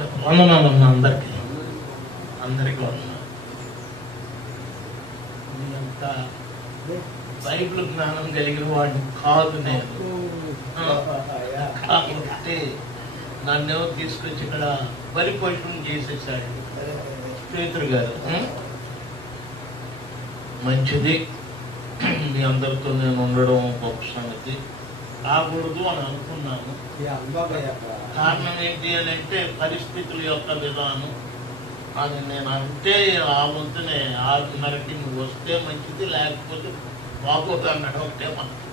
వందనాలమ్మా అందరికీ వందనాలు. మీ అంత బైబిల్ జ్ఞానం కలిగిన వాడిని కాదు నేను. కాబట్టి నన్నేమో తీసుకొచ్చి ఇక్కడ బలిపశువుని చేసేసాడు పేతురు గారు. మంచిది, మీ అందరితో నేను ఉండడం గొప్ప సంగతి. కాకూడదు అని అనుకున్నాను. కారణం ఏంటి అని అంటే పరిస్థితుల యొక్క విధానం. అది నేను అంటే ఆ వంతునే 6:30కి నువ్వు వస్తే మంచిది, లేకపోతే బాగోదు అన్నాడు. ఒకటే మనకి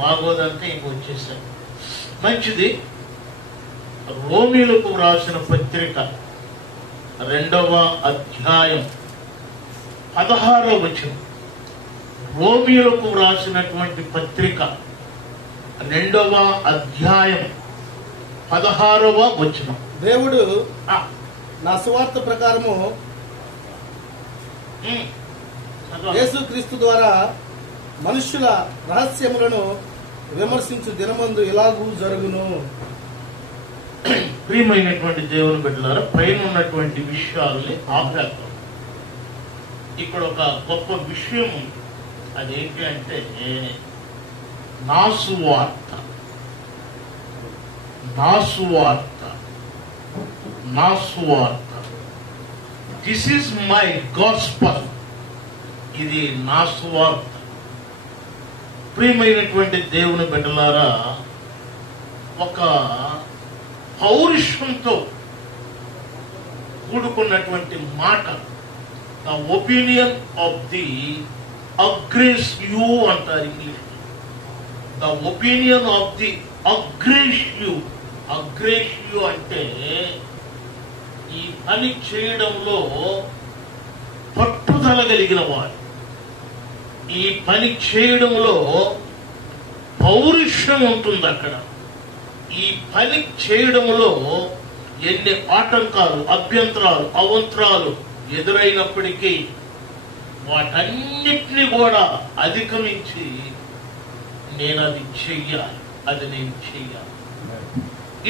బాగోదంటే ఇంక వచ్చేసాను. మంచిది. రోమీలకు వ్రాసిన పత్రిక 2వ అధ్యాయం 16వ వచనం. రోమీలకు వ్రాసినటువంటి పత్రిక 2వ అధ్యాయం 16వ వచనం. దేవుడు నా సువార్త ప్రకారము యేసుక్రీస్తు ద్వారా మనుష్యుల రహస్యములను విమర్శించు దినమందు ఇలాగూ జరుగును. ప్రియమైనటువంటి దేవుని బిడ్డలారా, పైన ఉన్నటువంటి విషయాల్ని ఆపేద్దాం. ఇక్కడ ఒక గొప్ప విషయం ఉంది. అదేంటి అంటే నా సువార్త. This is my gospel. ఇది నా సువార్త. ప్రియమైనటువంటి దేవుని బిడ్డలారా, ఒక పౌరుషంతో కూడుకున్నటువంటి మాట. The opinion of the agrees you అంటారు English. The opinion of the agrees you. అంటే ఈ పని చేయడంలో పట్టుదల కలిగిన వాడు, ఈ పని చేయడంలో పౌరుషం ఉంటుంది. అక్కడ ఈ పని చేయడంలో ఎన్ని ఆటంకాలు, అభ్యంతరాలు, అవంతరాలు ఎదురైనప్పటికీ వాటన్నిటినీ కూడా అధిగమించి నేను నేను చెయ్యాలి.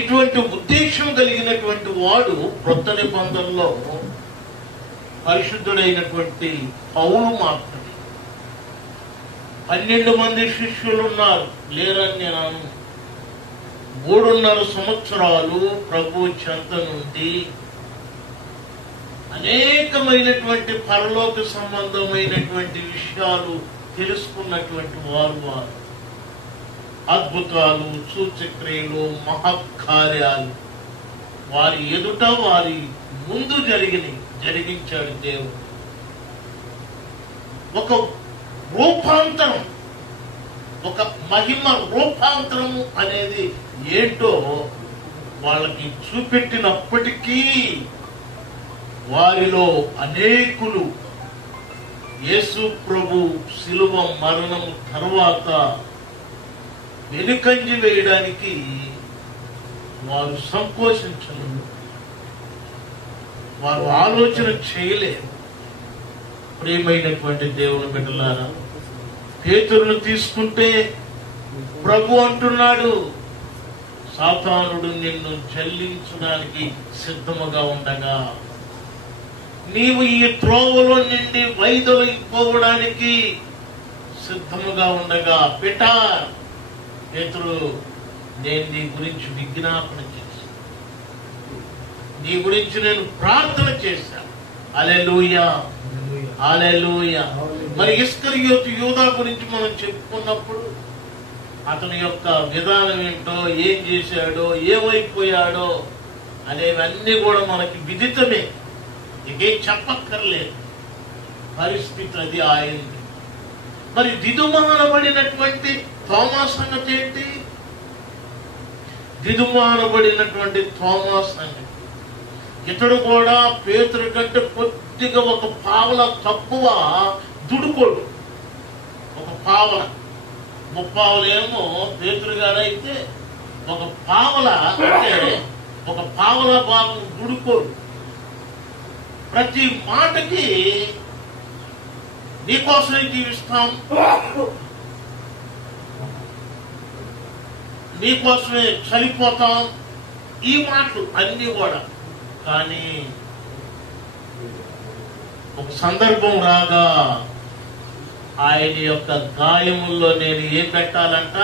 ఇటువంటి ఉద్దేశం కలిగినటువంటి వాడు క్రొత్త నిబంధనలో పరిశుద్ధుడైనటువంటి పౌలు మాత్రమే. 12 మంది శిష్యులు ఉన్నారు, లేరని నేను 3.5 సంవత్సరాలు ప్రభు చెంత నుండి అనేకమైనటువంటి పరలోక సంబంధమైనటువంటి విషయాలు తెలుసుకున్నటువంటి వారు. అద్భుతాలు, సూచక్రియలు, మహత్కార్యాలు వారి ఎదుట, వారి ముందు జరిగించాడు దేవుడు. ఒక రూపాంతరం, ఒక మహిమ రూపాంతరము అనేది ఏంటో వాళ్ళకి చూపెట్టినప్పటికీ వారిలో అనేకులు యేసు ప్రభు శిలువ మరణము తర్వాత వెనుకంజి వేయడానికి వారు సంకోచించలేదు, వారు ఆలోచన చేయలేదు. ప్రియమైనటువంటి దేవుని బిడ్డలారా, పేతురును తీసుకుంటే ప్రభు అంటున్నాడు, సాతానుడు నిన్ను జల్లించడానికి సిద్ధముగా ఉండగా, నీవు ఈ త్రోవలో నుండి వైదొలిగిపోవడానికి సిద్ధముగా ఉండగా, పేతురు, నేను నీ గురించి విజ్ఞాపన చేశాను, నీ గురించి నేను ప్రార్థన చేశాను. హల్లెలూయా, హల్లెలూయా. మరి ఇస్కరియోతు యూదా గురించి మనం చెప్పుకున్నప్పుడు అతని యొక్క విధానం ఏంటో, ఏం చేశాడో, ఏమైపోయాడో అనేవన్నీ కూడా మనకి విదితమే, ఇంకేం చెప్పక్కర్లేదు. పరిస్థితి అది ఆయింది. మరి దిదుమానబడినటువంటి తోమా సంగతి ఏంటి? దిదుమానబడినటువంటి తోమా సంగతి, ఇతడు కూడా పేతురు కంటే కొద్దిగా ఒక పావల తక్కువ దుడుకోడు. ఒక పావల, 30 ఏమో పేతురు గారైతే ఒక పావల అంటే ఒక పావల భాగం దుడుకోడు. ప్రతి మాటకి నీకోసమే జీవిస్తాం, నీకోసమే చనిపోతాం, ఈ మాటలు అన్ని కూడా. కానీ ఒక సందర్భం రాగా ఆయన యొక్క గాయముల్లో నేను ఏం పెట్టాలంట?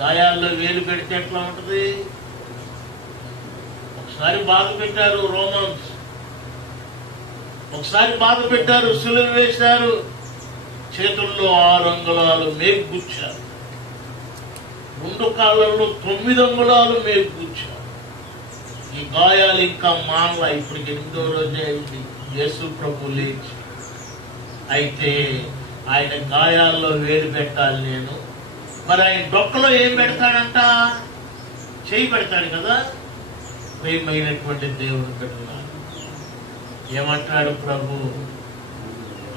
గాయాల్లో వేలు పెడితే ఎట్లా ఉంటది? ఒకసారి బాధ పెట్టారు రోమన్స్, ఒకసారి బాధ పెట్టారు, సిలువ వేశారు, చేతుల్లో 6 అంగుళాలు మేకు గుచ్చారు, 2 కాళ్ళల్లో 9 అంగుళాలు మేకు గుచ్చారు. ఈ గాయాలు ఇంకా మానలా. ఇప్పటికి 8వ రోజే అయింది యేసు ప్రభు లేచి. అయితే ఆయన గాయాల్లో వేలు పెట్టాలి నేను. మరి ఆయన డొక్కలో ఏం పెడతాడంట? చేయి పెడతాడు కదా. ప్రియమైనటువంటి దేవుడు పెట్టున్నాడు. ఏమంటాడు ప్రభు?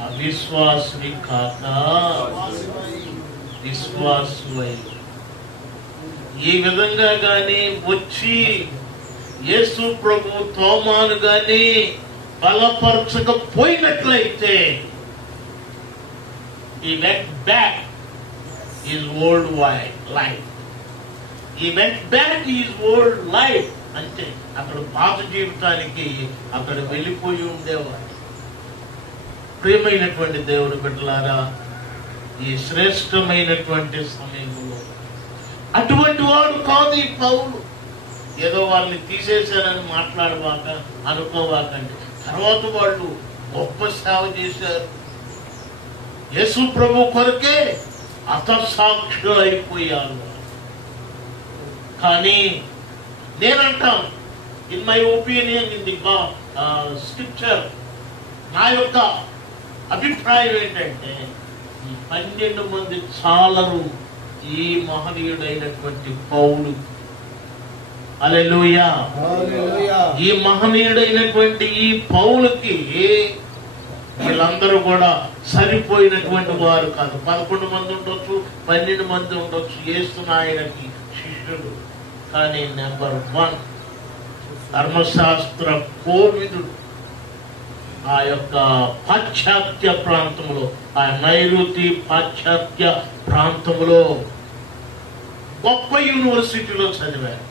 అవిశ్వాసుని కాక విశ్వాసువై. ఈ విధంగా గాని వచ్చి యేసు ప్రభు తోమాను గాని బలపరచకపోయినట్లయితే he went back his old life. He went back his old life. అంటే అక్కడ పాత జీవితానికి అక్కడ వెళ్ళిపోయి ఉండేవాడు. ప్రియమైనటువంటి దేవుని బిడ్డలారా, ఈ శ్రేష్టమైనటువంటి సమయంలో అటువంటి వాడు కాదు ఈ పౌలు. ఏదో వాళ్ళని తీసేశారని మాట్లాడవాక అనుకోవాకండి. తర్వాత వాళ్ళు గొప్ప సేవ చేశారు. యేసు ప్రభు కొరకే అతసాక్షులు అయిపోయారు. కానీ నేనంటాను, in my opinion, in the scripture, నా యొక్క అభిప్రాయం ఏంటంటే ఈ 12 మంది చాలరు ఈ మహనీయుడైనటువంటి పౌలు. హల్లెలూయా. ఈ మహనీయుడైనటువంటి ఈ పౌలుకి వీళ్ళందరూ కూడా సరిపోయినటువంటి వారు కాదు. 11 మంది ఉండొచ్చు, 12 మంది ఉండొచ్చు యేసు ఆయనకి శిష్యుడు. కానీ నెంబర్ 1 ధర్మశాస్త్ర కోవిదుడు. ఆ యొక్క పాశ్చాత్య ప్రాంతంలో, ఆ నైరుతి పాశ్చాత్య ప్రాంతంలో గొప్ప యూనివర్సిటీలో చదివారు.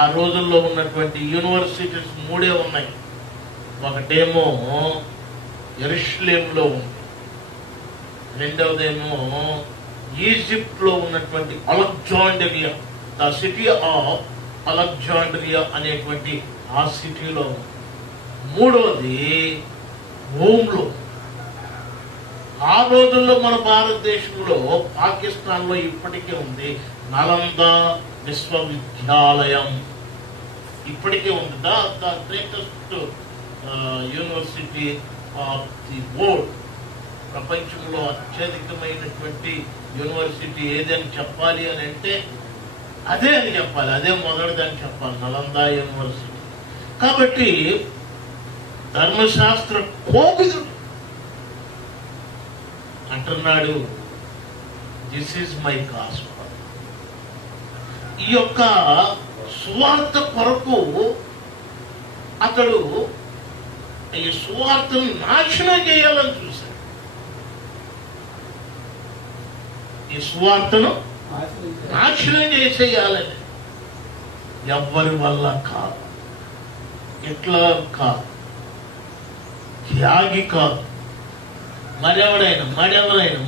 ఆ రోజుల్లో ఉన్నటువంటి యూనివర్సిటీస్ 3 ఉన్నాయి. ఒకటేమో యెరూషలేములో ఉంది, రెండవదేమో ఈజిప్ట్ లో ఉన్నటువంటి Alexandria, the city of Alexandria అనేటువంటి ఆ సిటీలో ఉంది. మూడవది రోమ్లో. ఆ రోజుల్లో మన భారతదేశంలో, పాకిస్తాన్ లో ఇప్పటికే ఉంది నలందా విశ్వవిద్యాలయం. ఇప్పటికే ఉంది. The greatest university of the world. ప్రపంచంలో అత్యధికమైనటువంటి యూనివర్సిటీ ఏదని చెప్పాలి అని అంటే అదే అని చెప్పాలి, అదే మొదటిదని చెప్పాలి, నలందా యూనివర్సిటీ. కాబట్టి ధర్మశాస్త్ర కోవిదుడు అంటున్నాడు, దిస్ ఈజ్ మై గాస్పెల్. ఈ యొక్క సువార్త కొరకు అతడు ఈ సువార్తను నాశనం చేయాలని చూశాడు. ఈ సువార్తను నాశనం చేసేయాలని. ఎవ్వరి వల్ల కాదు, ఇట్లా కాదు, త్యాగి కాదు,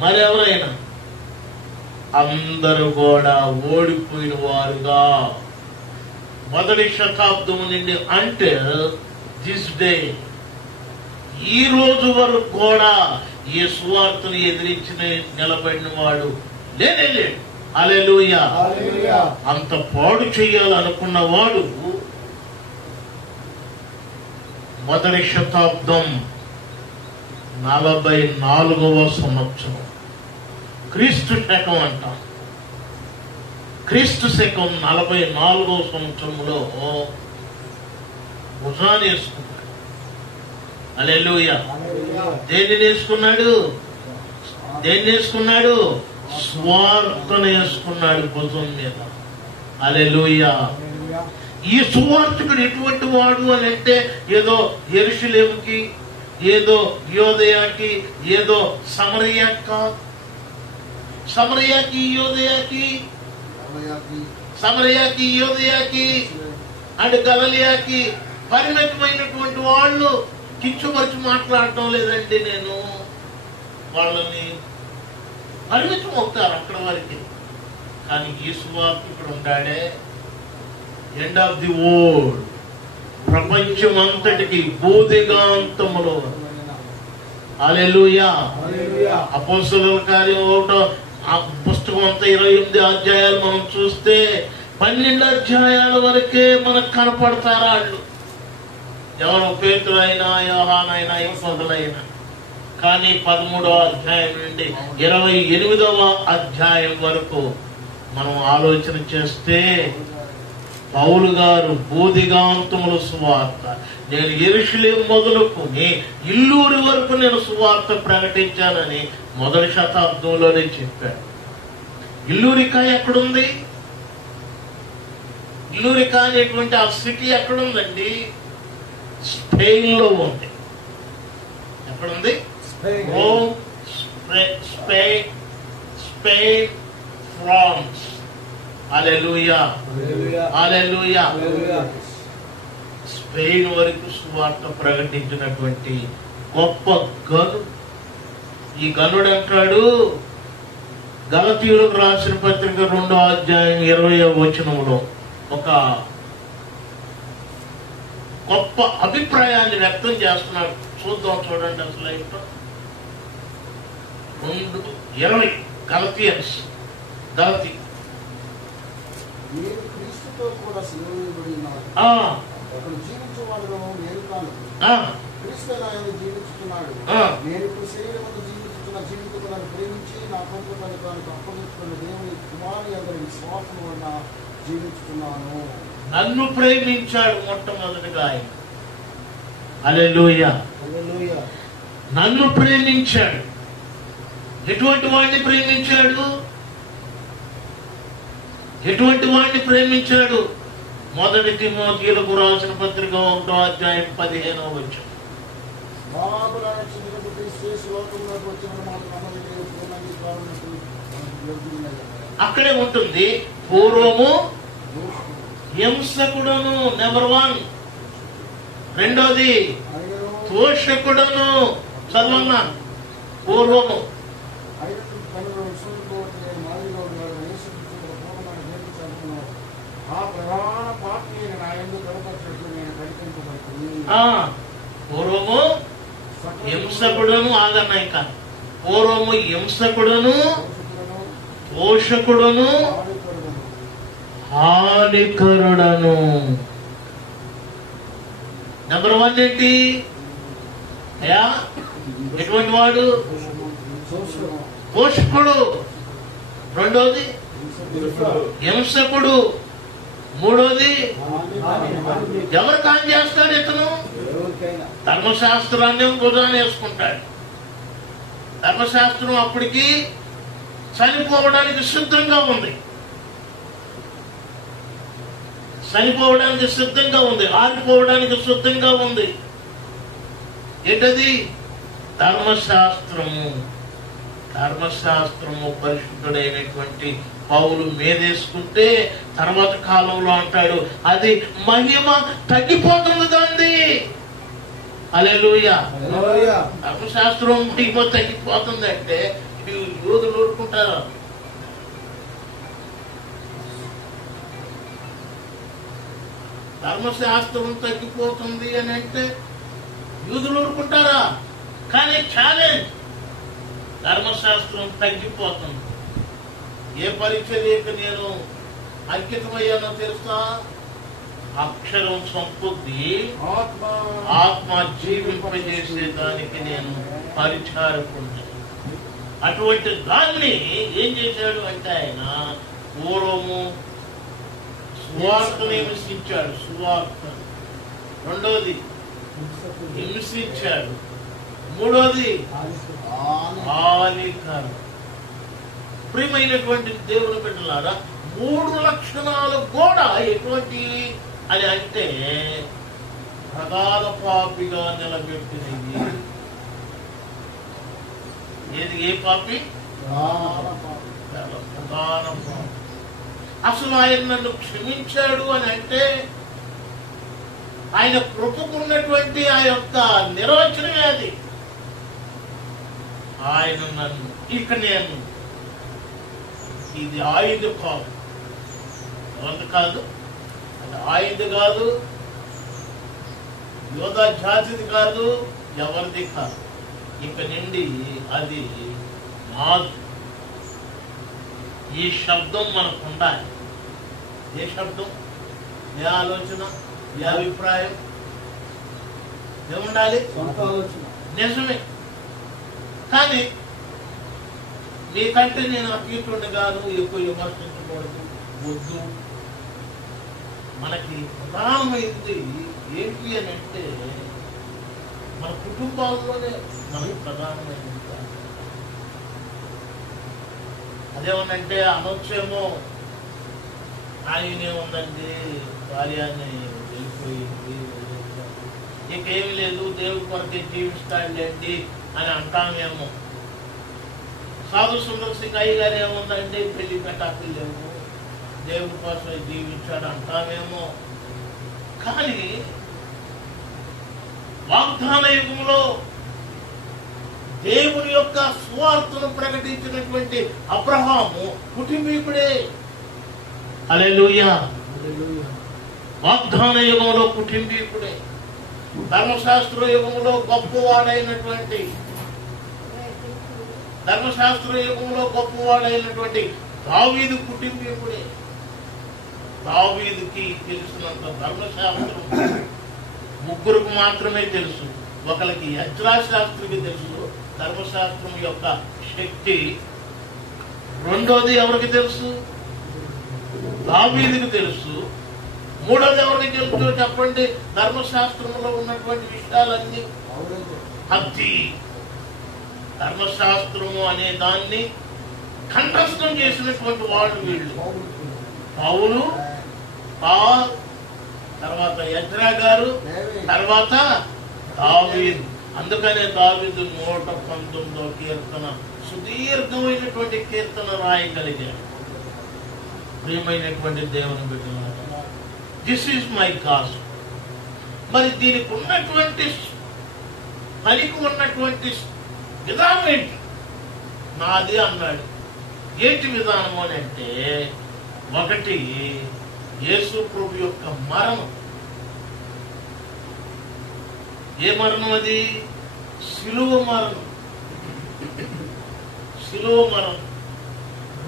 మరెవరైనా అందరూ కూడా ఓడిపోయిన వారుగా మొదటి శతాబ్దం నుండి అంటే దిస్ డే, ఈ రోజు వరకు కూడా ఈ సువార్తను ఎదిరించి నిలబడిన వాడు లేనే లేడు. హల్లెలూయా. అంత పాడు చేయాలనుకున్న వాడు మొదటి శతాబ్దం 44వ సంవత్సరం, క్రీస్తు శకం అంటాం, క్రీస్తు శకం 44వ సంవత్సరంలో భుజాన్ని వేసుకున్నాడు. హల్లెలూయా. దేన్ని వేసుకున్నాడు? స్వార్థను వేసుకున్నాడు భుజం మీద. హల్లెలూయా. ఈ సువార్తికుడు ఎటువంటి వాడు అని అంటే ఏదో యెరూషలేముకి, ఏదో యోదయాకి, ఏదో సమరయాకి, యోదయాకి సమరయాకి, యోదయాకి అండ్ గలిలయకి పరిమితమైనటువంటి వాళ్ళు కించపరిచి మాట్లాడటం లేదండి. నేను వాళ్ళని పరిమితం అవుతారు అక్కడ వరకు. కానీ ఈ సువార్త ఇక్కడ ఉండాడే ఎండ్ ఆఫ్ ది వరల్డ్, ప్రపంచం అంతటికి బోధిగాంతములో. హల్లెలూయా. అపోస్తలుల కార్యం 1వ పుస్తకం అంతా 28 అధ్యాయాలు మనం చూస్తే 12 అధ్యాయాల వరకే మనకు కనపడతారు వాళ్ళు. ఎవరు పేతురైనా, యోహానైనా, మొదలైనా. కానీ 13వ అధ్యాయం నుండి 28వ అధ్యాయం వరకు మనం ఆలోచన చేస్తే పౌలు గారు బోధిగాంతముల సువార్త, నేను యెరూషలేము మొదలుకొని ఇల్లూరి వరకు నేను సువార్త ప్రకటించానని మొదటి శతాబ్దంలోనే చెప్పాడు. ఇల్లూరిక ఎక్కడుంది? ఇల్లూరిక అనేటువంటి ఆ సిటీ ఎక్కడుందండి? స్పెయిన్ లో ఉంది. ఎక్కడుంది? Rome, Spain, France. Hallelujah, hallelujah. Spain వరకు సువార్త ప్రకటించినటువంటి గొప్ప గనుడు. ఈ గనుడు అంటాడు గలతీయులకు రాసిన పత్రిక 2వ అధ్యాయం 20వ వచనంలో ఒక గొప్ప అభిప్రాయాన్ని వ్యక్తం చేస్తున్నాడు. చూద్దాం, చూడండి అసలు ఏంటో. 2:20 గలతీయన్స్, గలతీ. నన్ను ప్రేమించాడు మొట్టమొదటిగా ఆయన. హల్లెలూయా. నన్ను ప్రేమించాడు. ఎటువంటి వాడిని ప్రేమించాడు? ఎటువంటి వాడిని ప్రేమించాడు? మొదటి తిమోతియులకు రాసిన పత్రిక 1వ అధ్యాయం 15వ వచనం. అక్కడే ఉంటుంది. పూర్వము హింసకుడును, నెంబర్ 1. రెండోది తోషకుడును. చదవన్నా. పూర్వము పూర్వము హింసకుడును. ఆగన్నా ఇంకా. పూర్వము హింసకుడును, పోషకుడును, హానికరుడను. నెంబర్ 1 ఏంటి? ఎటువంటి వాడు? పోషకుడు. రెండోది హింసకుడు. మూడోది ఎవరు కాని చేస్తాడు ఇతను? ధర్మశాస్త్రాన్ని భుజాన్ని వేసుకుంటాడు. ధర్మశాస్త్రం అప్పటికి చనిపోవడానికి సిద్ధంగా ఉంది. చనిపోవడానికి సిద్ధంగా ఉంది, ఆరిపోవడానికి సిద్ధంగా ఉంది. ఏంటది? ధర్మశాస్త్రము. ధర్మశాస్త్రము పరిశుద్ధుడైనటువంటి పౌలు మేదేసుకుంటే తర్వాత కాలంలో అంటాడు అది మహిమ తగ్గిపోతుంది దాన్ని. హల్లెలూయా. ధర్మశాస్త్రం మహిమ తగ్గిపోతుంది అంటే ఇది యోధులు ఊరుకుంటారా? ధర్మశాస్త్రం తగ్గిపోతుంది అని అంటే యూదులు ఊరుకుంటారా? కానీ ఛాలెంజ్, ధర్మశాస్త్రం తగ్గిపోతుంది. ఏ పరిచర్యకు నేను అంకితమయ్యానో తెలుసా? అక్షరం సంపూర్తి, ఆత్మ జీవింపజేసే దానికి నేను పరిచారకున్నాను. అటువంటి దాన్ని ఏం చేశాడు అంటే ఆయన పూర్వము సువార్తను హింసించాడు. సువార్త. రెండోది హింసించాడు. మూడోది హానికరం. ప్రియమైనటువంటి దేవుని బిడ్డలారా, 3 లక్షణాలు కూడా ఎటువంటి అని అంటే ప్రధాన పాపిగా నిలబెట్టినది. ఏది? ఏ పాపి? ప్రధాన పాపి. అసలు ఆయన నన్ను క్షమించాడు అని అంటే ఆయన కృపకున్నటువంటి ఆ యొక్క నిర్వచనమే అది. ఆయన నన్ను ఇక నేను ఇది ఆయుధ కాదు, ఎవరిది కాదు, అది ఆయుధ కాదు, యోధా జాతిది కాదు, ఎవరిది కాదు. ఇక నుండి అది నాదు. ఈ శబ్దం మనకు ఉండాలి. ఏ శబ్దం, ఏ ఆలోచన, ఏ అభిప్రాయం ఏముండాలి? నిజమే. కానీ నీకంటే నేను అతీతుండగాను, ఎక్కువ విమర్శించకూడదు, వద్దు. మనకి ప్రధానమైంది ఏంటి అని అంటే మన కుటుంబాల్లోనే మనకి ప్రధానమైనది. అదేమనంటే అనొచ్చేమో ఆయనే ఉందండి, భార్యని వెళ్ళిపోయింది, ఇంకేమి లేదు, దేవుడి కొరకే జీవిస్తాడులేండి అని అంటామేమో. సాధు సుందర్ సింగ్ అయ్య గారు ఏముందండి, పెళ్లి పెట్టాకులు లేవు, దేవుడి కోసం జీవించాడు అంటామేమో. కానీ వాగ్దాన యుగంలో దేవుని యొక్క సువార్తను ప్రకటించినటువంటి అబ్రహాము కుటుంబీకుడే. హల్లెలూయా. వాగ్దాన యుగంలో కుటుంబీకుడే. ధర్మశాస్త్ర యుగంలో గొప్పవాడైనటువంటి దావీదు కుటుంబీకుడే. దావీదుకి తెలిసినంత ధర్మశాస్త్రం ముగ్గురికి మాత్రమే తెలుసు. ఒకరికి యజ్రా శాస్త్రికి తెలుసు ధర్మశాస్త్రం యొక్క శక్తి. రెండోది ఎవరికి తెలుసు? దావీదుకి తెలుసు. మూడోది ఎవరికి తెలుసు చెప్పండి? ధర్మశాస్త్రంలో ఉన్నటువంటి విషయాలన్నీ హత్తి. ధర్మశాస్త్రము అనే దాన్ని కంఠస్థం చేసినటువంటి వాళ్ళు వీళ్ళు. పౌలు, తర్వాత యజ్రా గారు, తర్వాత దావీదు. అందుకనే దావీదు 119వ కీర్తన సుదీర్ఘమైనటువంటి కీర్తన రాయగలిగాడు. ప్రియమైనటువంటి దేవుని బిడ్డలారా, దిస్ ఈజ్ మై కాస్ట్. మరి దీనికి ఉన్నటువంటి పనికి ఉన్నటువంటి విధానం ఏంటి? నాది అన్నాడు. ఏంటి విధానము అని అంటే, ఒకటి యేసు ప్రభు యొక్క మరణం. ఏ మరణం అది? శిలువ మరణం. శిలువ మరణం.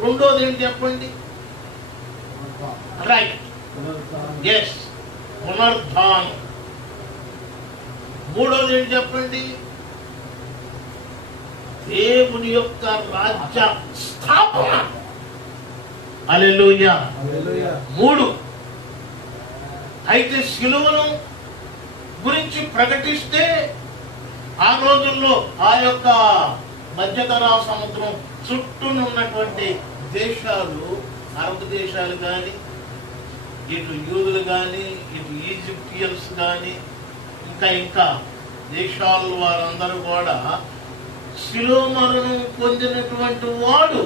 రెండోది ఏంటి చెప్పండి? రైట్, ఎస్, పునరుద్ధానం. మూడోది ఏంటి చెప్పండి? దేవుని యొక్క రాజ్య స్థాపన. హల్లెలూయా. 3. అయితే శిలువను గురించి ప్రకటిస్తే ఆ రోజుల్లో ఆ యొక్క మధ్యధరా సముద్రం చుట్టూ ఉన్నటువంటి దేశాలు, అరబ్ దేశాలు కానీ, ఇటు యూదులు కానీ, ఇటు ఈజిప్టియన్స్ కానీ, ఇంకా దేశాల వారందరూ కూడా శిలువ మరణం పొందినటువంటి వాడు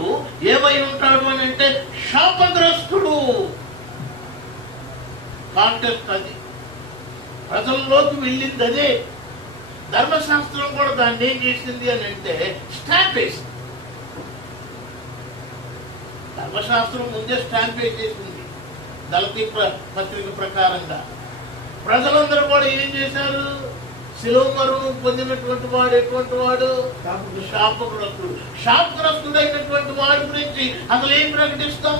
ఏమై ఉంటాడు అని అంటే శాపగ్రస్తుడు. కాంటెక్స్ట్ అది. ప్రజల్లోకి వెళ్ళింది అదే. ధర్మశాస్త్రం కూడా దాన్ని ఏం చేసింది అని అంటే స్టాంప్ వేసింది. ధర్మశాస్త్రం ముందే స్టాంప్ వేసేసింది. దళిత పత్రిక ప్రకారంగా ప్రజలందరూ కూడా ఏం చేశారు? శిలువ మరణం పొందినటువంటి వాడు ఎటువంటి వాడు? శాపగ్రస్తుడు. శాపగ్రస్తుడైనటువంటి వాడి గురించి అసలు ఏం ప్రకటిస్తాం?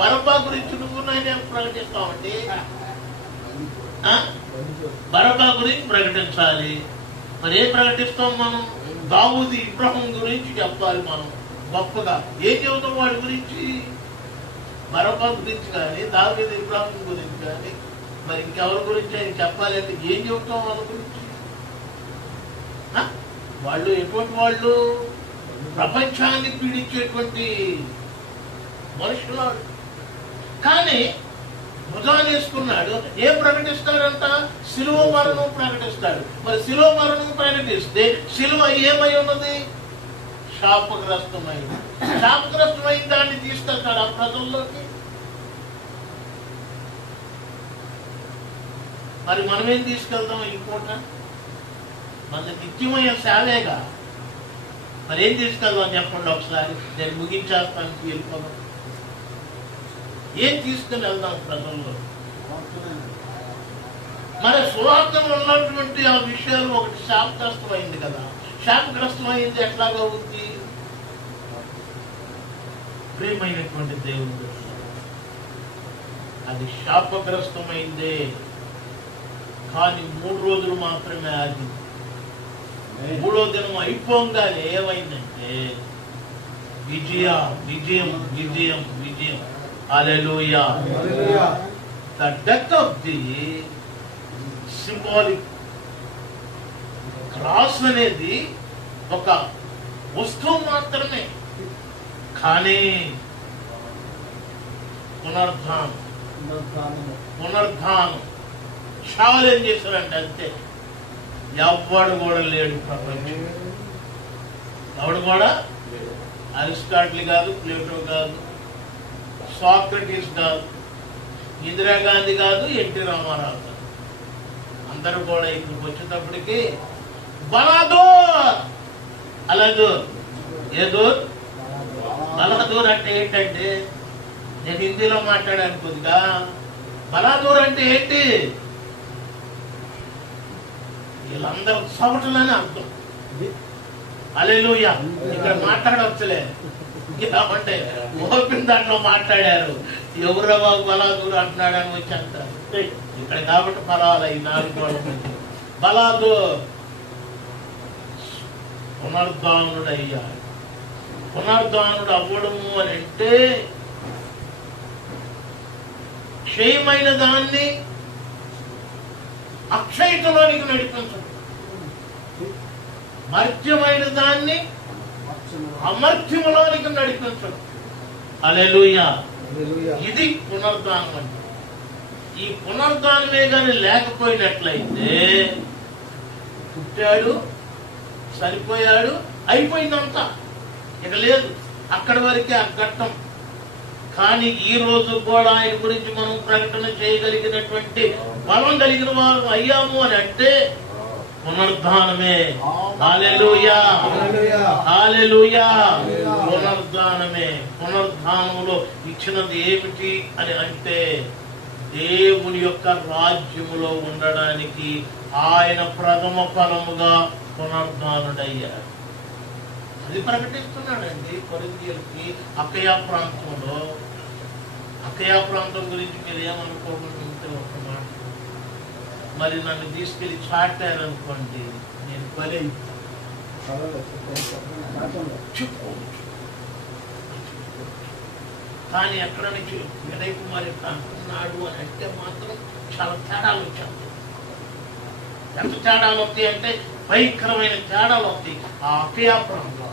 బరబ్బా గురించి నువ్వు నేను ప్రకటిస్తామండి. బరబ్బా గురించి ప్రకటించాలి. మరి ఏం ప్రకటిస్తాం మనం? దావూదు, ఇబ్రాహిం గురించి చెప్పాలి మనం గొప్పగా. ఏం చెబుతాం వాడి గురించి? బరబ్బా గురించి కానీ, దావీదు, ఇబ్రాహిం గురించి కానీ, మరి ఇంకెవరి గురించి ఆయన చెప్పాలి అంటే ఏం చెబుతాం వాళ్ళ గురించి? వాళ్ళు ఎటువంటి వాళ్ళు? ప్రపంచాన్ని పీడించేటువంటి మనుషులు. కానీ భుజాన్ని వేసుకున్నాడు. ఏం ప్రకటిస్తాడంట? శిలువ మరణం ప్రకటిస్తాడు. మరి శిలువ మరణం ప్రకటిస్తే శిలువ ఏమై ఉన్నది? శాపగ్రస్తమైంది. శాపగ్రస్తమైన దాన్ని తీసుకెళ్తాడు ఆ ప్రజల్లోకి. మరి మనమేం తీసుకెళ్తాం ఈ పూట? మన నిత్యమైన సేవేగా, మరి ఏం తీసుకెళ్దాం చెప్పండి ఒకసారి. నేను ముగించేస్తాను, వెళ్ళిపోదాం. ఏం తీసుకుని వెళ్దాం ప్రజల్లో? మరి సువార్తలో ఉన్నటువంటి ఆ విషయాలు ఒకటి శాపగ్రస్తమైంది కదా. శాపగ్రస్తమైంది ఎట్లాగా ఉంది? ప్రియమైనటువంటి దేవుడు, అది శాపగ్రస్తమైందే. కానీ 3 రోజులు మాత్రమే ఆగింది. 3వ దినం అయిపోగానే ఏమైందంటే విజయం విజయం విజయం విజయం. Hallelujah. The death of the symbolic cross అనేది ఒక వస్తువు మాత్రమే, కానీ పునరుద్ధానం చాలా ఏం చేశారంటే అంతే. ఎవడు కూడా లేడు ప్రపంచం, ఎవడు కూడా. అరిస్టాటిల్ కాదు, ప్లేటో కాదు, సాక్రటీస్ కాదు, ఇందిరాగాంధీ కాదు, ఎన్టీ రామారావు కాదు. అందరూ కూడా ఇక్కడికి వచ్చేటప్పటికి బలాదూర్ అలాదూర్. ఏదో బలాదూర్ అంటే ఏంటంటే, నేను హిందీలో మాట్లాడాను కొద్దిగా. బలాదూర్ అంటే ఏంటి? వీళ్ళందరూ సవటలని అర్థం. హల్లెలూయా. ఇక్కడ మాట్లాడవచ్చులే, అంటే ఓపెన్ దాంట్లో మాట్లాడారు. ఎవరో బలాదూర్ అంటున్నాడని వచ్చి అంటారు ఇక్కడ. కాబట్టి పర్వాలే, ఈ 4 గోడల మధ్య బలాదూర్ పునరుద్ధానుడు అయ్యాడు. పునరుద్ధానుడు అవ్వడము అని అంటే క్షయమైన దాన్ని అక్షయతలోనికి నడిపించడం, మర్త్యమైన దాన్ని అమర్త్యములోనికి నడిపించడం. హల్లెలూయా. ఇది పునరుద్ధానం అంటే. ఈ పునరుద్ధానమే కానీ లేకపోయినట్లయితే పుట్టాడు, చనిపోయాడు, అయిపోయిందంతా, ఇక లేదు, అక్కడి వరకే ఆ ఘట్టం. కానీ ఈ రోజు కూడా ఆయన గురించి మనం ప్రకటన చేయగలిగినటువంటి బలం కలిగిన వారు అయ్యాము అని అంటే పునరుద్ధానమే. హల్లెలూయా, హల్లెలూయా. పునరుద్ధానమే. పునరుద్ధానంలో ఇచ్చినది ఏమిటి అని అంటే దేవుని యొక్క రాజ్యములో ఉండడానికి ఆయన ప్రథమ ఫలముగా పునరుద్ధానుడయ్యాడు. అది ప్రకటిస్తున్నాడండి కొరింథీయులకి. అకయా ప్రాంతంలో, అకయా ప్రాంతం గురించి మీరు ఏమనుకోకుండా ఉంటే ఒక మాట, మరి నన్ను తీసుకెళ్లి చాటారనుకోండి, నేను బలి చెప్పుకోవచ్చు. కానీ ఎక్కడ నుంచి వినయ్ కుమార్ ఎక్కడ అంటున్నాడు అని అంటే మాత్రం చాలా తేడాలు వచ్చాయి. ఎంత తేడాలు వస్తాయి అంటే భయంకరమైన తేడాలు వస్తాయి. ఆ అకయా ప్రాంతం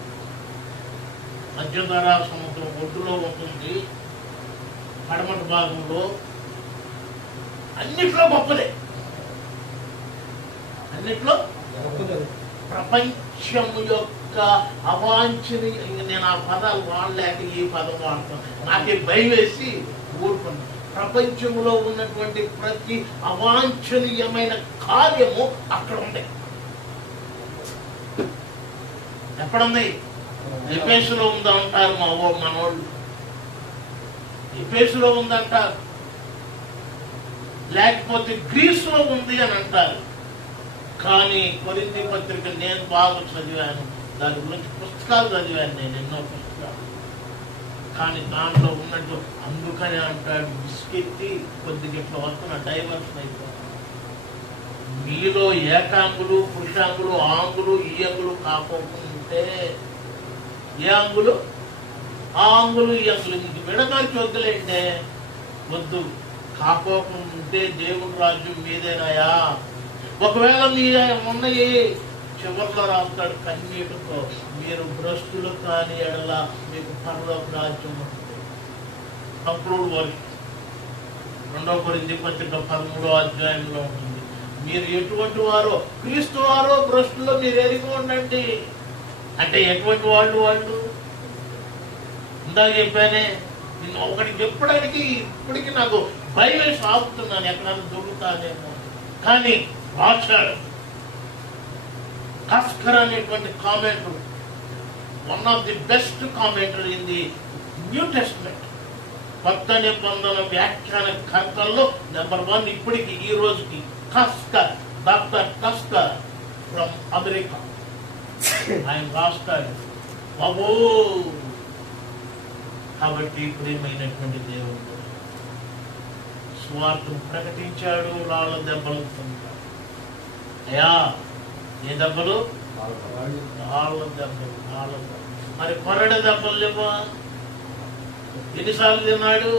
మధ్యధరా సముద్రం ఒడ్డులో ఉంటుంది, పడమటి భాగంలో. అన్నిట్లో గొప్పదే, అన్నిట్లో ప్రపంచము యొక్క అవాంఛనీయ, నేను ఆ పదాలు వాడలేక ఈ పదం వాడతాను, నాకే భయం వేసి ఊరుకున్నాను. ప్రపంచంలో ఉన్నటువంటి ప్రతి అవాంఛనీయమైన కార్యము అక్కడ ఉంది. ఎక్కడుంది? ఎఫెసులో ఉందంటారు మనోళ్ళు, ఎఫెసులో ఉందంటారు, లేకపోతే గ్రీసులో ఉంది అని అంటారు. కానీ కొరింథీ పత్రిక నేను బాగా చదివాను, దాని గురించి పుస్తకాలు చదివాను నేను, ఎన్నో పుస్తకాలు. కానీ దాంట్లో ఉన్నట్టు అందుకని అంటాడు, బిస్కెట్టి కొద్దిగా ఇట్లా వస్తున్న డైవర్షన్ అయిపోతుంది. మీలో ఏకాంగులు, పురుషాంగులు, ఆంగులు, ఈ అంగులు కాకపోతే ఏ అంగులు, ఆ అంగులు, ఈ అంగులు మీకు విడమర్చి వద్దులేంటే వద్దు. కాపోకుండా ఉంటే దేవుడు రాజ్యం మీదేనాయా. ఒకవేళ మీ ఉన్నాయి చివరిలో రాస్తాడు కన్నీటితో, మీరు భ్రష్టులు కాని ఎడల మీకు పరలోక రాజ్యం ఉంటుంది. కంక్లూడ్ వర్క్ 2 కొరింథీ పత్రిక 13వ అధ్యాయంలో ఉంటుంది. మీరు ఎటువంటి వారో, క్రీస్తు వారో భ్రష్టులో మీరు ఎరిగి ఉండండి. అంటే ఎటువంటి వాళ్ళు? ఇందాక చెప్పానే, నిన్ను ఒకటి చెప్పడానికి ఇప్పటికీ నాకు భయం వేసి ఆపుతున్నాను, ఎక్కడైనా దొరుకుతానేమో. కానీ రాశాడు. కస్కర్ అనేటువంటి commenter, one of the best commenter in the new testament, కొత్త నిబంధన వ్యాఖ్యాన కర్తల్లో నెంబర్ 1 ఇప్పటికి ఈ రోజుకి Kaskar, doctor Kaskar from America. ఆయన రాస్తాడు బాబో. కాబట్టి ప్రియమైనటువంటి దేవుడు సువార్తను ప్రకటించాడు, రాళ్ళ దెబ్బలు పొందాడు. అయ్యా ఏ దెబ్బలు? రాళ్ళ దెబ్బలు. మరి కొరడ దెబ్బలు లేవా? ఎన్నిసార్లు తిన్నాడు?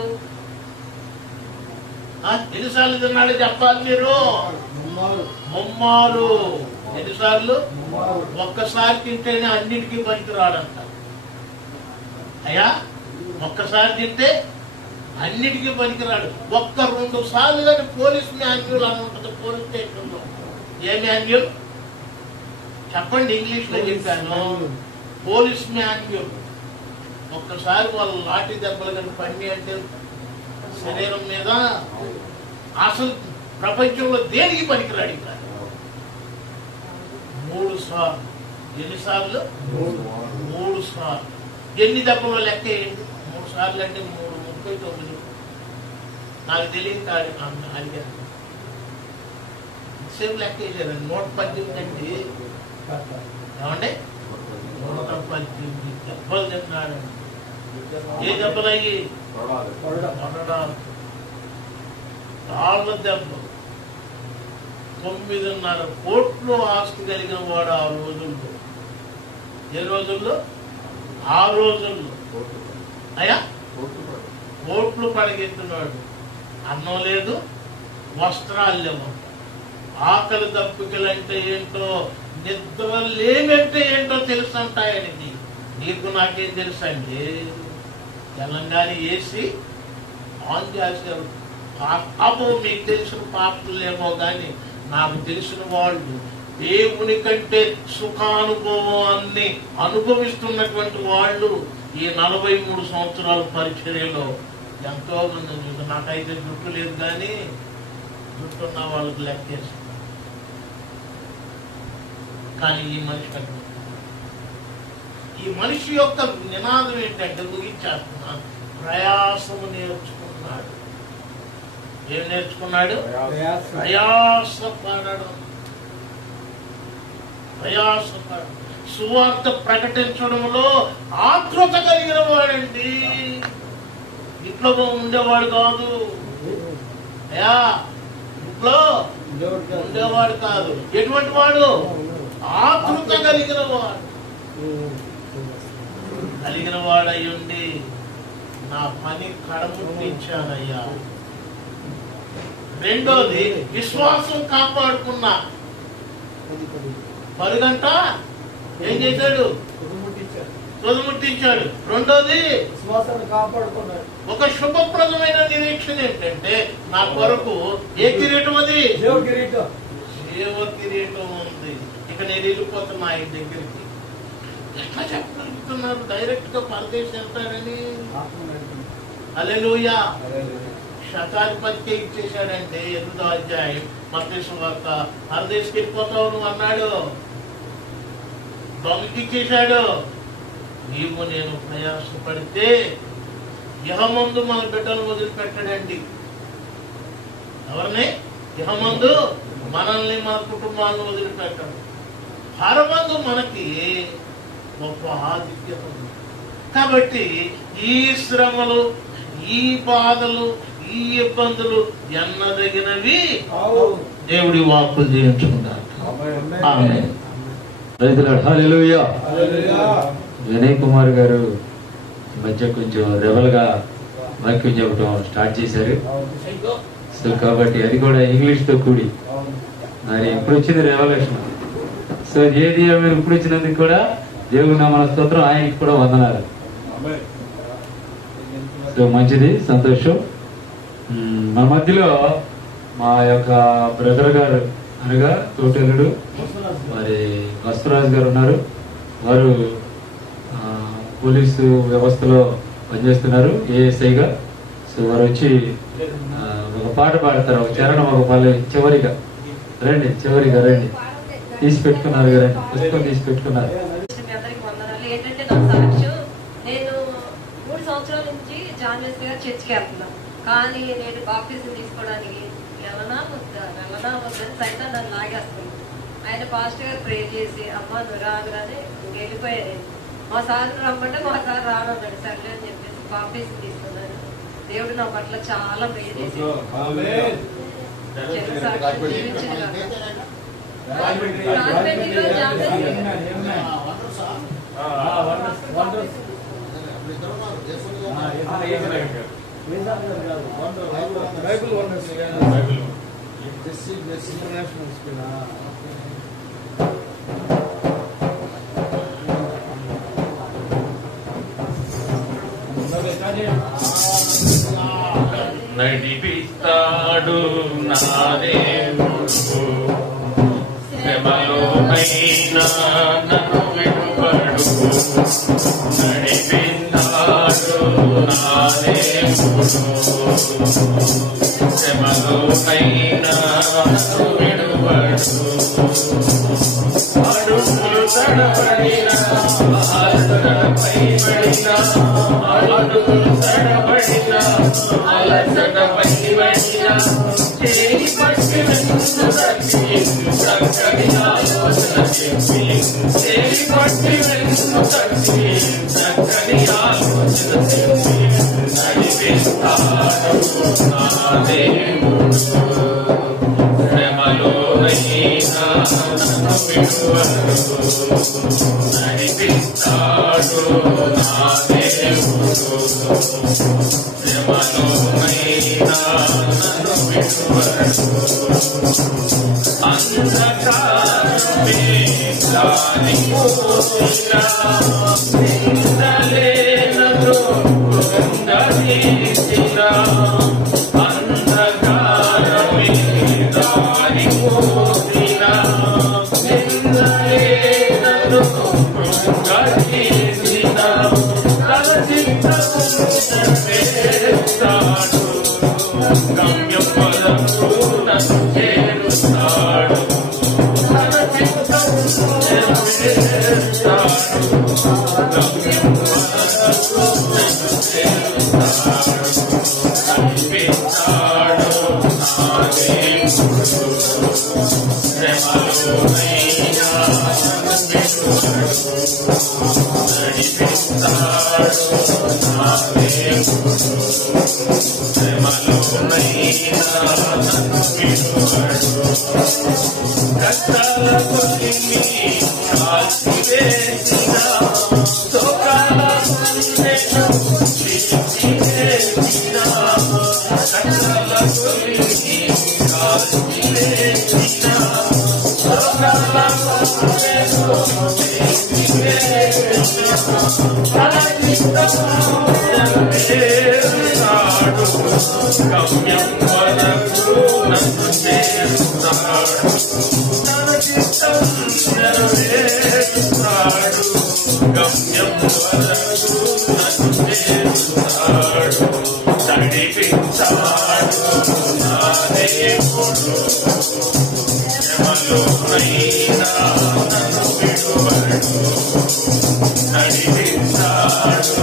ఎన్నిసార్లు తిన్నాడు చెప్పాలి మీరు? ముమ్మారు. ఎన్నిసార్లు? ఒక్కసారి తింటేనే అన్నిటికీ పనికిరాడంట. అయ్యా ఒక్కసారి తింటే అన్నిటికీ పనికిరాడు. 1-2 సార్లు కానీ పోలీస్ మాన్యువల్ అని ఉంటుంది పోలీస్ స్టేషన్లో. ఏ మాన్యువల్ చెప్పండి? ఇంగ్లీష్ లో చెప్పాను. Police manual. ఒక్కసారి వాళ్ళు లాఠీ దెబ్బలు కానీ పండి అంటే శరీరం మీద అసలు ప్రపంచంలో దేనికి పనికిరాడు. ఇంకా 3 సార్లు. ఎన్నిసార్లు? 3 సార్లు. ఎన్ని దెబ్బలు లెక్క వేయండి? 3 సార్లు అంటే 39. నాకు తెలియదు అడిగాను. సేపు లెక్క వేసారు. 118 అండి. ఏమండి? 118 దెబ్బలు తిన్నాడు. ఏ దెబ్బలయ్యి? రాళ్ళ దెబ్బలు. 9.5 కోట్లు ఆస్తి కలిగిన వాడు ఆ రోజుల్లో. ఏ రోజుల్లో? ఆ రోజుల్లో. అయ్యా కోట్లు పడగెత్తున్నాడు. అన్నం లేదు, వస్త్రాలు లేవు. ఆకలి దప్పికలంటే ఏంటో, నిద్ర లేనంటే ఏంటో తెలుసు అంటాయని. నీకు నాకేం తెలుసు అండి? తెలంగాణ వేసి ఆన్ చేశారు. పాపం మీకు తెలిసిన పాపలేమో కానీ నాకు తెలిసిన వాళ్ళు దేవుని కంటే సుఖానుభవాన్ని అనుభవిస్తున్నటువంటి వాళ్ళు ఈ 43 సంవత్సరాల పరిచర్యలో ఎంతో మంది చూసి. నాకైతే జుట్టు లేదు కానీ జుట్టున్న వాళ్ళకి లెక్కేసి. కానీ ఈ మనిషి యొక్క నినాదం ఏంటంటే, ముగించేస్తున్నాను, ప్రయాసము నేర్చుకున్నాడు. ఏం నేర్చుకున్నాడు? ప్రయాసపడడం. సువార్త ప్రకటించడంలో ఆతృత కలిగిన వాడండి. ఇంట్లో ఉండేవాడు కాదు. అయ్యా ఇంట్లో ఉండేవాడు కాదు. ఎటువంటి వాడు? ఆతృత కలిగిన వాడయ్యుండి నా పని కడముట్టించానయ్యా. రెండోది విశ్వాసం కాపాడుకున్నా. 10 గంట ఏం చేశాడు? తుదముట్టించాడు. రెండోది విశ్వాసాన్ని కాపాడుకున్నాడు. ఒక శుభప్రదమైన నిరీక్షణ ఏంటంటే, నా కొరకు ఏ కిరీటం? అది జీవ కిరీటం ఉంది. ఇక నేను వెళ్ళిపోతున్నా ఆయన దగ్గరికి. ఎట్లా చెప్పగలుగుతున్నారు? డైరెక్ట్ గా పరదేశం వెళ్తారని. హల్లెలూయా. శతాధిపతికే ఇచ్చేశాడంటే 8వ అధ్యాయం మత్తయి సువార్త. పరదేశకి వెళ్ళిపోతావు నువ్వు అన్నాడు. దొంగకి ఇచ్చేశాడు. నీవు నేను ప్రయాసపడితే ఇహమందు మన బిడ్డలు వదిలిపెట్టడండి. ఎవరిని? ఇహమందు మనల్ని, మన కుటుంబాలను వదిలిపెట్టడం. పరమందు మనకి గొప్ప ఆధిక్యత ఉంది. కాబట్టి ఈ శ్రమలు, ఈ బాధలు, ఈ ఇబ్బందులు ఎన్నదగినవి. దేవుడి వాక్కులు జీవించుకుంటారు. హల్లెలూయా. వినయ్ కుమార్ గారు మధ్య కొంచెం రెబల్ గా వాక్యం చెప్పడం స్టార్ట్ చేశారు. సో కాబట్టి అది కూడా ఇంగ్లీష్ తో కూడి. మరి ఇప్పుడు వచ్చింది రెవల్యూషన్. సో ఏది ఇప్పుడు వచ్చినందుకు కూడా దేవుడు మన స్తోత్రం. ఆయనకి కూడా వందనాలు. సో మంచిది, సంతోషం. మన మధ్యలో మా యొక్క బ్రదర్ గారు అనగా తోటలుడు మరి వస్తురాజు గారు ఉన్నారు. వారు పోలీసు వ్యవస్థలో పనిచేస్తున్నారు ఏఎస్ఐగా. సో వారు వచ్చి ఒక పాట పాడతారు, ఒక చరణం, ఒక పల్లె చివరిగా రండి చివరిగా రండి. తీసి పెట్టుకున్నారు కదండి, పుస్తకం తీసి పెట్టుకున్నారు. మీ అందరికి వందనాలు. ఏంటంటే నా సాక్ష్యం, నేను 3 సంవత్సరాల నుంచి జాన్ వెస్లీ గారు చర్చికి వెళ్తున్నాను. కానీ నేను బాప్టిజం తీసుకోవడానికి వెళ్ళనా వద్దని సైతం నన్ను లాగేస్తున్నాను. ఆయన పాస్టర్ గారు ప్రే చేసి అమ్మ నువ్వు రాగానే వెళ్ళిపోయాను. మా సార్ రమ్మంటే మా సార్ రానన్నాడు. సర్లే అని చెప్పేసి బాప్టిజం తీసుకున్నాను. దేవుడు నా పట్ల చాలా ప్రే చేసి సాక్ష్యం జీవించింది కదా. రాజమండ్రిలో John Wesley Bible Wonders International School. నడిపిస్తాడు నా దేవుడు, శ్రమలోనైనా నన్ను విడువడు. నడిపిస్తాడు నా దేవుడు, శ్రమలోనైనా నన్ను విడువడు. అడుగులు తడబడినా అలసటపై పడినా, అడుగులు తడబడినా అలసటపై పడినా, చేయి పట్టి వెన్ను తట్టి చక్కని ఆలోచన చెప్పి, చేయి పట్టి వెన్ను తట్టి చక్కని ఆలోచన చెప్పి, నడిపిస్తాడు నా దేవుడు, శ్రమలోనైనా నన్ను విడువడు. నడిపిస్తాడు నా దేవుడు, శ్రమలోనైనా నన్ను విడువడు. అంధకారమే దాని మోసినా, నిందలే నన్ను కృంగదీసినా, అంధకారమే దాని మోసినా, నిందలే నన్ను కృంగదీసినా, తన చిత్తము నెరవేరుస్తాడు, గమ్యం వరకు నన్ను చేరుస్తాడు. తన చిత్తము నెరవేరుస్తాడు, గమ్యం వరకు నన్ను చేరుస్తాడు. నడిపిస్తాడు నా దేవుడు, శ్రమలోనైనా నన్ను విడువడు. నడిపిస్తాడు నా దేవుడు, శ్రమలోనైనా నన్ను విడువడు. కష్టాల కొలిమి కాల్చివేసిన, శోకాల గుండెను చీల్చివేసిన, కష్టాల కొలిమి కాల్చివేసిన, శోకాల గుండెను చీల్చివేసిన, తన చిత్తము నెరవేరుస్తాడు, గమ్యం వరకు నన్ను చేరుస్తాడు. తన చిత్తం నెరవేరుస్తాడు, గమ్యం వరకు నన్ను చేరుస్తాడు. నడిపిస్తాడు నా దేవుడు, శ్రమలోనైనా నన్ను విడువడు. నడిపిస్తాడు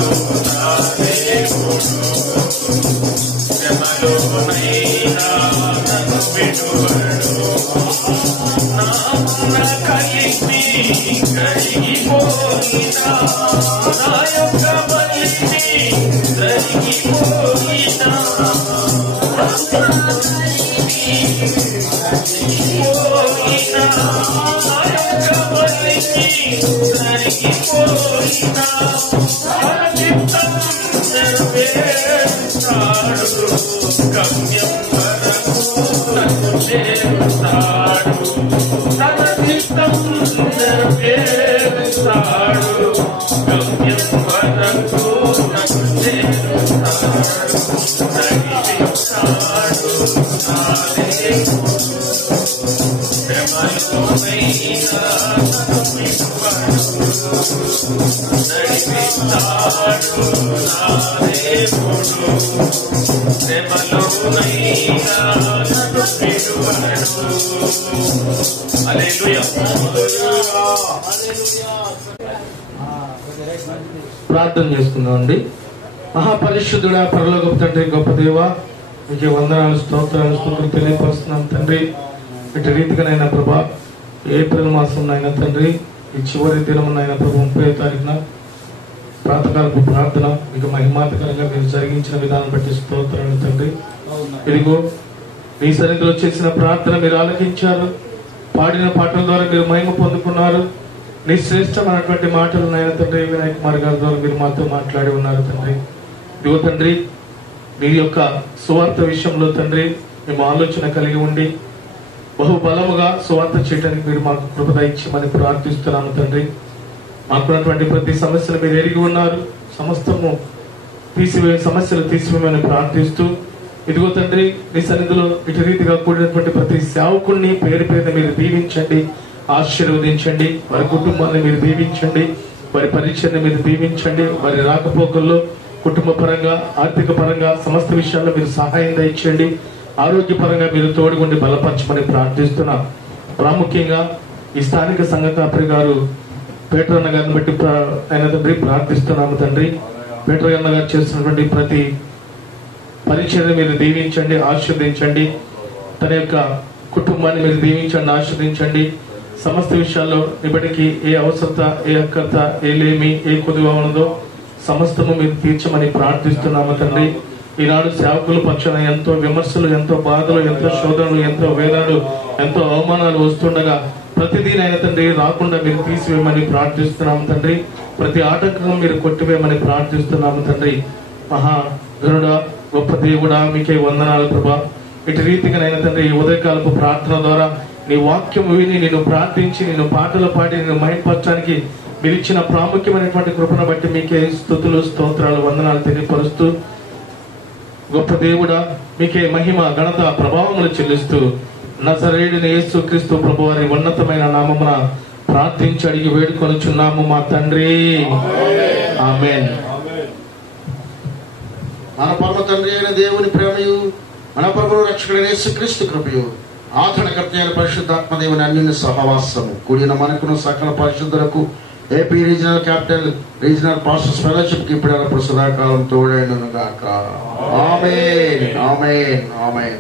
నా దేవుడు, శ్రమలోనైనా నన్ను విడువడు. నా కలిపి కరిగిపోయినా, నా యొక్క బలిని జరిగిపోయినా, పోయినా, నా యొక్క బలిని జరిగిపోయినా, తన చిత్తం నెరవేరుస్తాడు, గమ్యం వరకు నన్ను చేరుస్తాడు. తన చిత్తం నెరవేరుస్తాడు, గమ్యం వరకు నన్ను చేరుస్తాడు. నడిపిస్తాడు నా దేవుడు, ప్రార్థన చేసుకుందామండి. మహాపరిశుద్ధుడా, పరలోకపు తండ్రి, గొప్ప దేవ, మీకు వందనాలు, స్తోత్రాలు, స్తుతులు తెలియపరుస్తున్నాం తండ్రి. ఇటు రీతిగానైనా ప్రభా, ఏప్రిల్ మాసం అయినా తండ్రి, ఈ చివరి దినమునైనా ప్రభు 30వ తారీఖున ప్రాతకాలపు ప్రార్థన మీకు మహిమాతకరంగా మీరు జరిగించిన విధానం బట్టి స్తోత్రాలు తండ్రి. ఇదిగో మీ సన్నిధిలో చేసిన ప్రార్థన మీరు ఆలకించారు. పాడిన పాటల ద్వారా మీరు మహిమ పొందుకున్నారు. నీ శ్రేష్టమైనటువంటి మాటలు నాయన తండ్రి, వినయ్ కుమార్ గారి ద్వారా మీరు మాతో మాట్లాడి ఉన్నారు తండ్రి. ఇదిగో తండ్రి, మీ యొక్క సువార్త విషయంలో తండ్రి మేము ఆలోచన కలిగి ఉండి బహుబలముగా సువార్త చేయడానికి మీరు మాకు కృప దయచేయమని ప్రార్థిస్తున్నాము తండ్రి. మాకున్నటువంటి ప్రతి సమస్యలు మీరు ఎరిగి ఉన్నారు. సమస్తము సమస్యలు తీసివేయమని ప్రార్థిస్తూ, ఇదిగో తండ్రి, మీ సన్నిధిలో ఇటు రీతిగా కూడినటువంటి ప్రతి సేవకుడిని పేరు పేరున మీరు దీవించండి, ఆశీర్వదించండి. వారి కుటుంబాన్ని మీరు దీవించండి, వారి పరీక్షని మీరు దీవించండి. వారి రాకపోకల్లో కుటుంబ పరంగా, ఆర్థిక పరంగా, సమస్త విషయాల్లో మీరు సహాయం దయచేయండి. ఆరోగ్యపరంగా మీరు తోడుగుండి బలపరచమని ప్రార్థిస్తున్నాం. ప్రాముఖ్యంగా ఈ స్థానిక సంఘ కాపరి గారు పేటర్ అన్న గారిని బట్టి ఆయన తండ్రి ప్రార్థిస్తున్నాము తండ్రి. పేటర్ అన్న గారు చేస్తున్నటువంటి ప్రతి పరిచర్ని మీరు దీవించండి, ఆశీర్వదించండి. తన యొక్క కుటుంబాన్ని మీరు దీవించండి, ఆశీర్వదించండి. సమస్త విషయాల్లో ఇప్పటికీ ఏ అవసరత, ఏ అక్కర్త, ఏ లేమి, ఏ కొద్దిగా ఉన్నదో సమస్తము మీరు తీర్చమని ప్రార్థిస్తున్నాము తండ్రి. ఈనాడు సేవకుల పక్షాన ఎంతో విమర్శలు, ఎంతో బాధలు, ఎంతో శోధనలు, ఎంతో వేదనలు, ఎంతో అవమానాలు వస్తుండగా ప్రతిదీనైనా తండ్రి రాకుండా మీరు తీసివేయమని ప్రార్థిస్తున్నాము తండ్రి. ప్రతి ఆటంకం మీరు కొట్టివేయమని ప్రార్థిస్తున్నాము తండ్రి. మహాగరుడా, గొప్ప దేవుడా, మీకే వందనాలు ప్రభా. ఇటు రీతిగానైనా తండ్రి ఈ ఉదయకాలపు ప్రార్థన ద్వారా నీ వాక్యం విని నేను ప్రార్థించి నేను పాటలు పాడి నేను మహిమపరచడానికి మీరు ఇచ్చిన ప్రాముఖ్యమైనటువంటి కృపను బట్టి మీకే స్తుతులు, స్తోత్రాలు, వందనాలు తెలియపరుస్తూ, గొప్ప దేవుడా, మీకే మహిమ, ఘనత, ప్రభావములు చెల్లిస్తూ నజరేయుడైన యేసు క్రీస్తు ప్రభు వారి ఉన్నతమైన నామమున ప్రార్థించి అడిగి వేడుకొనుచున్నాము మా తండ్రి. ఆమేన్. మన పరమ తండ్రి అయిన దేవుని ప్రేమయు, మన ప్రభువు రక్షకుడైన యేసుక్రీస్తు కృపయు, ఆదరణకర్త అయిన పరిశుద్ధాత్మ దేవుని అన్యోన్య సహవాసము కూడిన మనకును సకల పరిశుద్ధులకు AP regional capital regional pastors fellowship కి ఇప్పుడు సదాకాలం తోడైనను గాక. ఆమేన్, ఆమేన్, ఆమేన్.